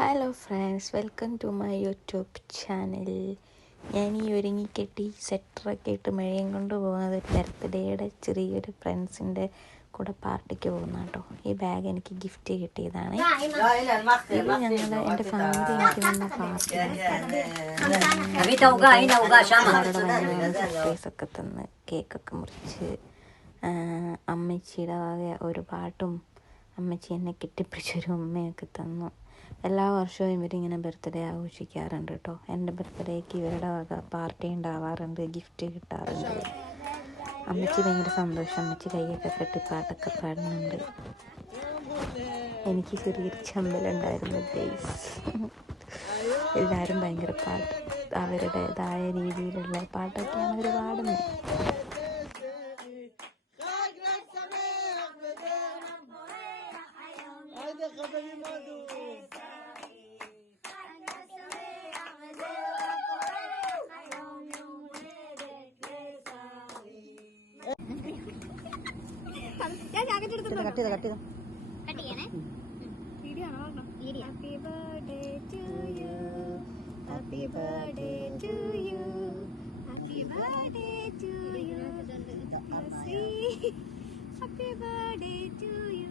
Hello friends welcome to my YouTube channel ഞാൻ ഈ ഒരുങ്ങിക്കെട്ടി സെറ്ററൊക്കെ ഇട്ട് മഴയും കൊണ്ട് പോകുന്നത് ബർത്ത്ഡേയുടെ ചെറിയൊരു ഫ്രണ്ട്സിന്റെ കൂടെ പാർട്ടിക്ക് പോകുന്ന കേട്ടോ ഈ ബാഗ് എനിക്ക് ഗിഫ്റ്റ് കിട്ടിയതാണ് ഇത് ഞങ്ങൾ എന്റെ ഫാമിലി എനിക്ക് തന്ന. സർപ്രൈസ് ഒക്കെ തന്ന് കേക്കൊക്കെ മുറിച്ച് അമ്മച്ചിയുടെ വക ഒരു പാട്ടും അമ്മച്ചി എന്നെ കെട്ടിപ്പിടിച്ചൊരു ഉമ്മയൊക്കെ തന്നു എല്ലാ വർഷവും ഇവരിങ്ങനെ ബർത്ത്ഡേ ആഘോഷിക്കാറുണ്ട് കേട്ടോ എന്റെ ബർത്ത്ഡേക്ക് ഇവരുടെ വക പാർട്ടി ഉണ്ടാവാറുണ്ട് ഗിഫ്റ്റ് കിട്ടാറുണ്ട്. അമ്മച്ചി ഭയങ്കര സന്തോഷം അമ്മച്ചി കൈയൊക്കെ കെട്ടി പാട്ടൊക്കെ പാടുന്നുണ്ട്. എനിക്ക് ചെറിയൊരു ചമ്പലുണ്ടായിരുന്നു ഗൈസ് എല്ലാവരും ഭയങ്കര പാട്ട് അവരുടേതായ രീതിയിലുള്ള പാട്ടൊക്കെയാണ് അവർ പാടുന്നത് കട്ടിയത് കട്ടിയത് Happy birthday to you. Happy birthday to you. Happy birthday to you. Lucy. Happy birthday to you. ഇത്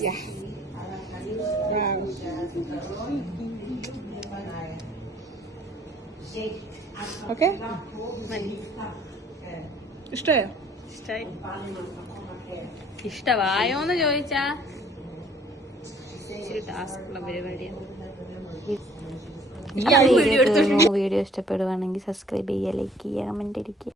Yeah. Wow. Okay? Nein. Steuer. Steuer. ഉള്ള ചോദിച്ചാ വീഡിയോ വീഡിയോ ഇഷ്ടപ്പെടുവാണെങ്കിൽ സബ്സ്ക്രൈബ് ചെയ്യുക ലൈക്ക് ചെയ്യുക കമന്റ് അടിക്കുക.